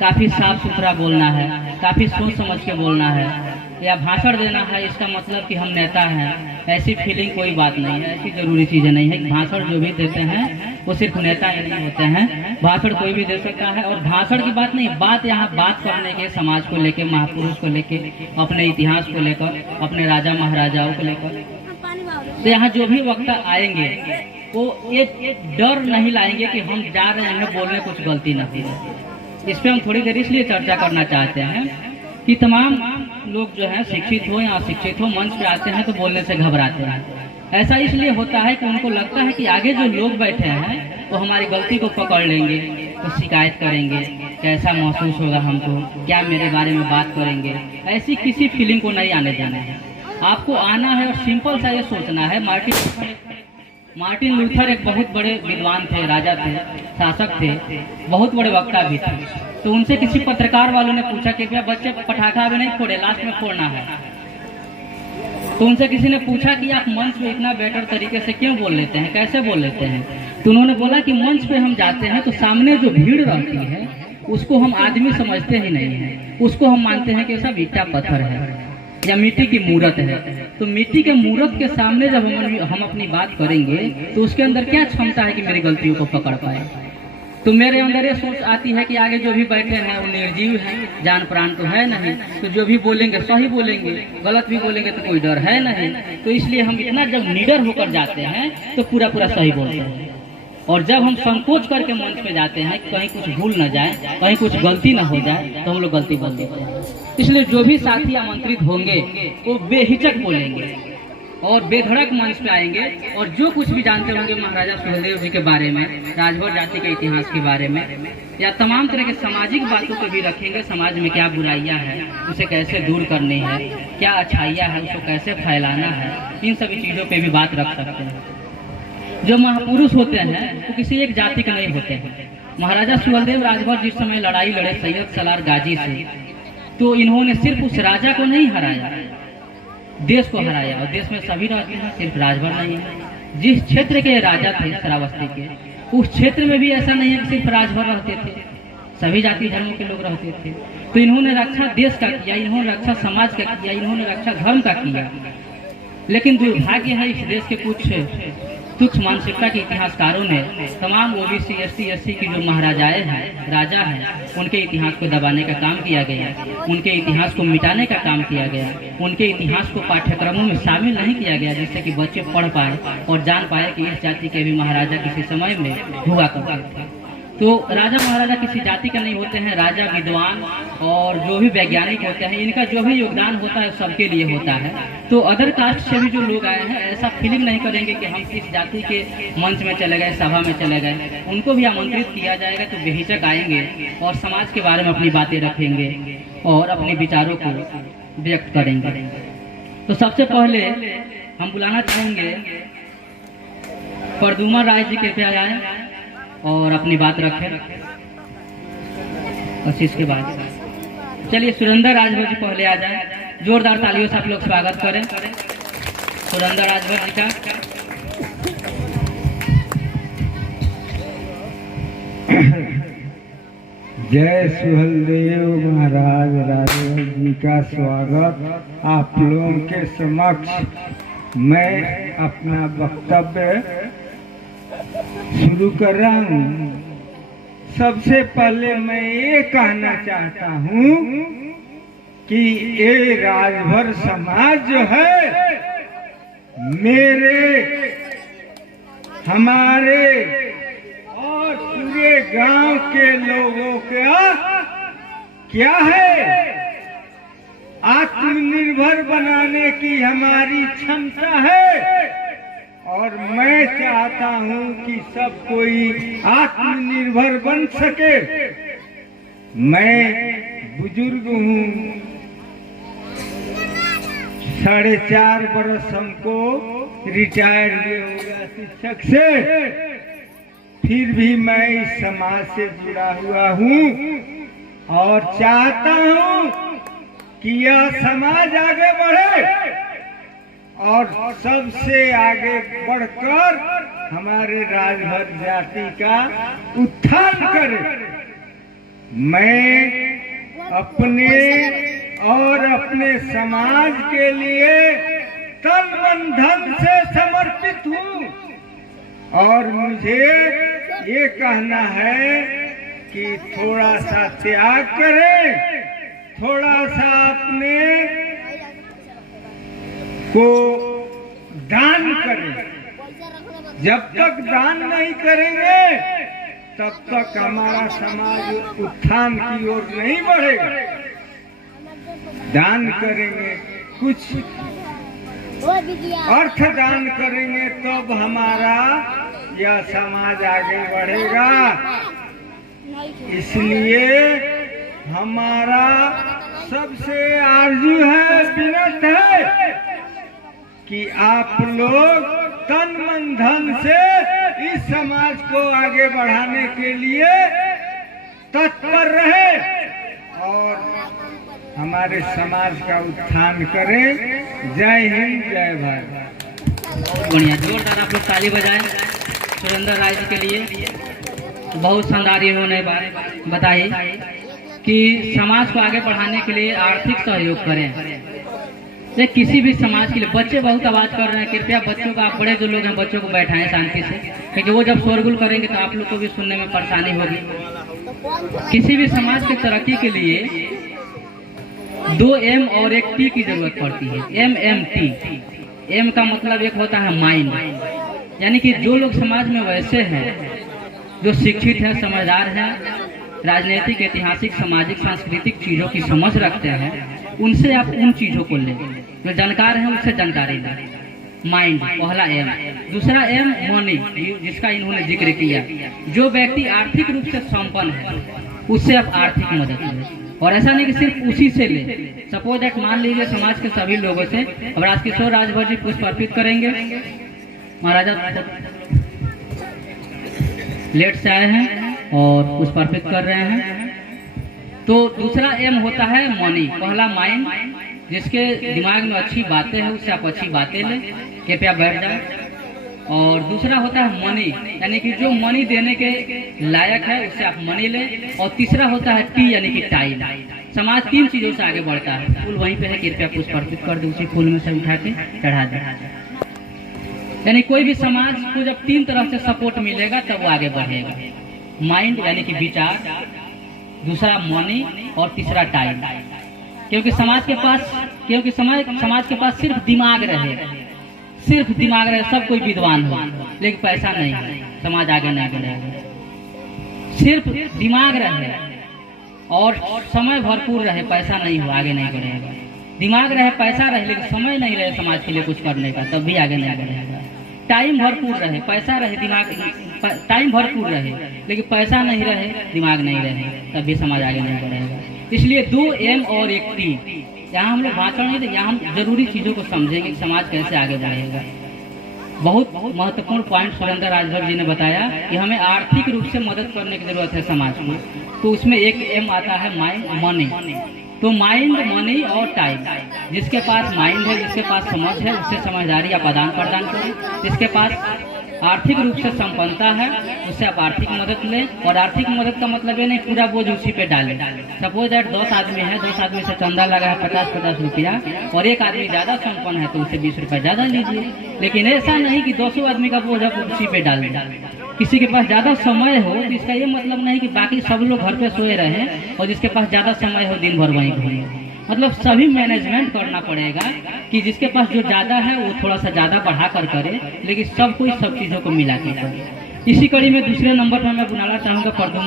काफी साफ सुथरा बोलना है, काफी सोच समझ के बोलना है, या भाषण देना है इसका मतलब कि हम नेता हैं, ऐसी फीलिंग कोई बात नहीं है, ऐसी जरूरी चीजें नहीं है। भाषण जो भी देते हैं वो सिर्फ नेता ही नहीं होते हैं, भाषण कोई भी दे सकता है। और भाषण की बात नहीं, बात यहाँ बात करने के, समाज को लेके, महापुरुष को लेके, अपने इतिहास को लेकर, अपने राजा महाराजाओं को लेकर। तो यहाँ जो भी वक्ता आएंगे वो ये डर नहीं लाएंगे कि हम जा रहे हैं बोलने कुछ गलती न हो जाए। इस पे हम थोड़ी देर इसलिए चर्चा करना चाहते हैं कि तमाम लोग जो है शिक्षित हो या अशिक्षित हो, मंच पे आते हैं तो बोलने से घबराते हैं। ऐसा इसलिए होता है कि उनको लगता है कि आगे जो लोग बैठे हैं वो हमारी गलती को पकड़ लेंगे तो शिकायत करेंगे, कैसा महसूस होगा हमको, क्या मेरे बारे में बात करेंगे। ऐसी किसी फीलिंग को नहीं आने देना है, आपको आना है और सिंपल सा ये सोचना है। मार्टिन लूथर एक बहुत बड़े विद्वान थे, राजा थे, शासक थे, बहुत बड़े वक्ता भी थे। तो उनसे किसी पत्रकार वालों ने पूछा कि भैया बच्चे पटाखा अभी नहीं फोड़े, लास्ट में फोड़ना है। तो उनसे किसी ने पूछा कि आप मंच पे इतना बेटर तरीके से क्यों बोल लेते हैं, कैसे बोल लेते हैं। तो उन्होंने बोला कि मंच पे हम जाते हैं तो सामने जो भीड़ रहती है उसको हम आदमी समझते ही नहीं है, उसको हम मानते हैं कि सब ईटा पत्थर है या मिट्टी की मूर्त है। तो मिट्टी के मूर्त के सामने जब हम अपनी बात करेंगे तो उसके अंदर क्या क्षमता है कि मेरी गलतियों को पकड़ पाए। तो मेरे अंदर ये सोच आती है कि आगे जो भी बैठे हैं वो निर्जीव है, जान प्राण तो है नहीं, तो जो भी बोलेंगे सही बोलेंगे, गलत भी बोलेंगे तो कोई डर है नहीं। तो इसलिए हम इतना जब निडर होकर जाते हैं तो पूरा पूरा सही बोलते हैं। और जब हम संकोच करके मंच पे जाते हैं कहीं कुछ भूल न जाए, कहीं कुछ गलती न हो जाए, तो हम लोग गलती बोल देते हैं। इसलिए जो भी साथी आमंत्रित होंगे वो बेहिचक बोलेंगे और बेधड़क मंच पे आएंगे और जो कुछ भी जानते होंगे महाराजा सुहेलदेव जी के बारे में, राजभर जाति के इतिहास के बारे में, या तमाम तरह के सामाजिक बातों को भी रखेंगे। समाज में क्या बुराइयां हैं, उसे कैसे दूर करनी है, क्या अच्छाइयां है, उसको कैसे फैलाना है, इन सभी चीज़ों पे भी बात रख सकते हैं। जो महापुरुष होते हैं वो किसी एक जाति के नहीं होते हैं। महाराजा सुहेलदेव राजभर जिस समय लड़ाई लड़े सैयद सलार गाजी से, तो इन्होंने सिर्फ उस राजा को नहीं हराया, देश को हराया। और देश में सभी रहते हैं, सिर्फ राजभर नहीं है। जिस क्षेत्र के राजा थे श्रावस्ती के, उस क्षेत्र में भी ऐसा नहीं है कि सिर्फ राजभर रहते थे, सभी जाति धर्मों के लोग रहते थे। तो इन्होंने रक्षा देश का किया, इन्होंने रक्षा समाज का किया, इन्होंने रक्षा धर्म का किया। लेकिन दुर्भाग्य है इस देश के कुछ तुच्छ मानसिकता के इतिहासकारों ने तमाम ओबीसी एसटी एससी की जो महाराजाएं हैं, राजा हैं, उनके इतिहास को दबाने का काम किया गया, उनके इतिहास को मिटाने का काम किया गया, उनके इतिहास को पाठ्यक्रमों में शामिल नहीं किया गया, जिससे कि बच्चे पढ़ पाए और जान पाए कि इस जाति के भी महाराजा किसी समय में हुआ करते थे। तो राजा महाराजा किसी जाति के नहीं होते हैं, राजा विद्वान और जो भी वैज्ञानिक होते हैं, इनका जो भी योगदान होता है सबके लिए होता है। तो अदर कास्ट से भी जो लोग आए हैं ऐसा फीलिंग नहीं करेंगे कि हम किस जाति के मंच में चले गए, सभा में चले गए। उनको भी आमंत्रित किया जाएगा तो बेहिचक आएंगे और समाज के बारे में अपनी बातें रखेंगे और अपने विचारों को व्यक्त करेंगे। तो सबसे पहले हम बुलाना चाहेंगे प्रद्युमन राय जी, कृपया आए और अपनी बात रखें। और इसके बाद चलिए सुरेंद्र राजभर जी पहले आ जाए, जोरदार तालियों से आप लोग स्वागत करें सुरेंद्र राजभर जी का। जय सुहेलदेव महाराज राजभर जी का स्वागत। आप लोगों के समक्ष मैं अपना वक्तव्य शुरू कर रहा हूँ। सबसे पहले मैं ये कहना चाहता हूँ कि ये राजभर समाज जो है मेरे, हमारे और पूरे गांव के लोगों का क्या है, आत्मनिर्भर बनाने की हमारी क्षमता है। और मैं चाहता हूं कि सब कोई आत्मनिर्भर बन सके। मैं बुजुर्ग हूं, 4.5 बरस हमको रिटायर हुए हो गया शिक्षक से, फिर भी मैं इस समाज से जुड़ा हुआ हूं और चाहता हूं कि यह समाज आगे बढ़े और सबसे आगे बढ़कर हमारे राजभर जाति का उत्थान करे। मैं अपने और अपने समाज के लिए तन मन धन से समर्पित हूँ और मुझे ये कहना है कि थोड़ा सा त्याग करें, थोड़ा सा अपने को दान करें। जब तक दान नहीं करेंगे तब तक हमारा समाज उत्थान की ओर नहीं बढ़ेगा। दान करेंगे, कुछ अर्थ दान करेंगे तब हमारा यह समाज आगे बढ़ेगा। इसलिए हमारा सबसे आरजू है, विनम्र है कि आप लोग तन मन धन से इस समाज को आगे बढ़ाने के लिए तत्पर रहे और हमारे समाज का उत्थान करें। जय हिंद, जय भारत। बढ़िया, जोरदार आप लोग ताली बजाएं सुरेंद्र राय जी के लिए। बहुत शानदार इन्होंने बात बताई कि समाज को आगे बढ़ाने के लिए आर्थिक सहयोग करें। ये किसी भी समाज के लिए, बच्चे बहुत आवाज कर रहे हैं, कृपया बच्चों का, आप बड़े जो लोग हैं बच्चों को बैठाएं शांति से, क्योंकि वो जब शोरगुल करेंगे तो आप लोग को भी सुनने में परेशानी होगी। किसी भी समाज की तरक्की के लिए 2 M और 1 T की जरूरत पड़ती है। MMT। M का मतलब एक होता है माइंड, यानी कि जो लोग समाज में वैसे हैं, जो शिक्षित हैं, समझदार हैं, राजनीतिक, ऐतिहासिक, सामाजिक, सांस्कृतिक चीजों की समझ रखते हैं, उनसे आप उन चीजों को लें। जो जानकार हैं उनसे जानकारी लें। माइंड पहला M। दूसरा M मनी, जिसका इन्होंने जिक्र किया। जो व्यक्ति आर्थिक रूप से संपन्न है उससे आप आर्थिक मदद लें, और ऐसा नहीं कि सिर्फ उसी से ले। सपोज दैट मान लीजिए समाज के सभी लोगों से अब राजकिशोर राजभर जी पुष्प अर्पित करेंगे। महाराजा लेट से आए हैं और पुष्प अर्पित कर रहे हैं। तो दूसरा M होता है मनी। पहला माइंड, जिसके दिमाग में अच्छी बातें हैं उससे आप अच्छी बातें लें, कृपया बैठ जाए। और दूसरा होता है मनी, यानी कि जो मनी देने के लायक है उससे आप मनी लें। और तीसरा होता है T, यानी कि टाइम। समाज 3 चीजों से आगे बढ़ता है। फूल वहीं पे है, कृपया पुष्प अर्पित कर दे, उसी फूल में से उठा के चढ़ा दे। यानी कोई भी समाज को जब 3 तरह से सपोर्ट मिलेगा तब वो आगे बढ़ेगा। माइंड यानी कि विचार, दूसरा मनी और तीसरा टाइम। क्योंकि समाज के पास सिर्फ दिमाग रहे, सब कोई विद्वान हो, लेकिन पैसा नहीं है, समाज आगे नहीं बढ़ेगा। सिर्फ दिमाग रहे और समय भरपूर रहे, पैसा नहीं हो, आगे नहीं बढ़ेगा। दिमाग रहे, पैसा रहे, लेकिन समय नहीं रहे समाज के लिए कुछ करने का, तब भी आगे नहीं बढ़ेगा। टाइम भरपूर रहे, पैसा रहे, टाइम भरपूर रहे, लेकिन पैसा नहीं रहे, दिमाग नहीं रहे, तब भी समाज आगे नहीं बढ़ेगा। इसलिए 2 M और 1 T। यहाँ हम लोग भाषण नहीं देंगे, यहाँ हम जरूरी चीजों को समझेंगे कि समाज कैसे आगे बढ़ेगा। बहुत महत्वपूर्ण पॉइंट सुरेंद्र राजभर जी ने बताया कि हमें आर्थिक रूप से मदद करने की जरूरत है समाज को। तो उसमें एक M आता है माइंड, मनी। तो माइंड, मनी और टाइम। जिसके पास माइंड है, जिसके पास समझ है, उससे समझदारी आप आदान प्रदान करें। जिसके पास आर्थिक रूप से संपन्नता है उससे आप आर्थिक मदद लें। और आर्थिक मदद का मतलब ये नहीं पूरा बोझ उसी पे डालें। सपोज दैट 10 आदमी है, 10 आदमी से चंदा लगा है 50-50 रुपया, और एक आदमी ज्यादा संपन्न है तो उससे 20 रुपया ज्यादा लीजिए। लेकिन ऐसा नहीं कि 200 आदमी का बोझ आप उसी पे डाल दें। किसी के पास ज्यादा समय हो तो इसका ये मतलब नहीं कि बाकी सब लोग घर पे सोए रहे और जिसके पास ज्यादा समय हो दिन भर वहीं घूमे। मतलब सभी मैनेजमेंट करना पड़ेगा कि जिसके पास जो ज्यादा है वो थोड़ा सा ज्यादा बढ़ा कर करे, लेकिन सब कोई सब चीजों को मिला के करे। इसी कड़ी में दूसरे नंबर पर मैं बुलाना चाहूंगा प्रद्युम्न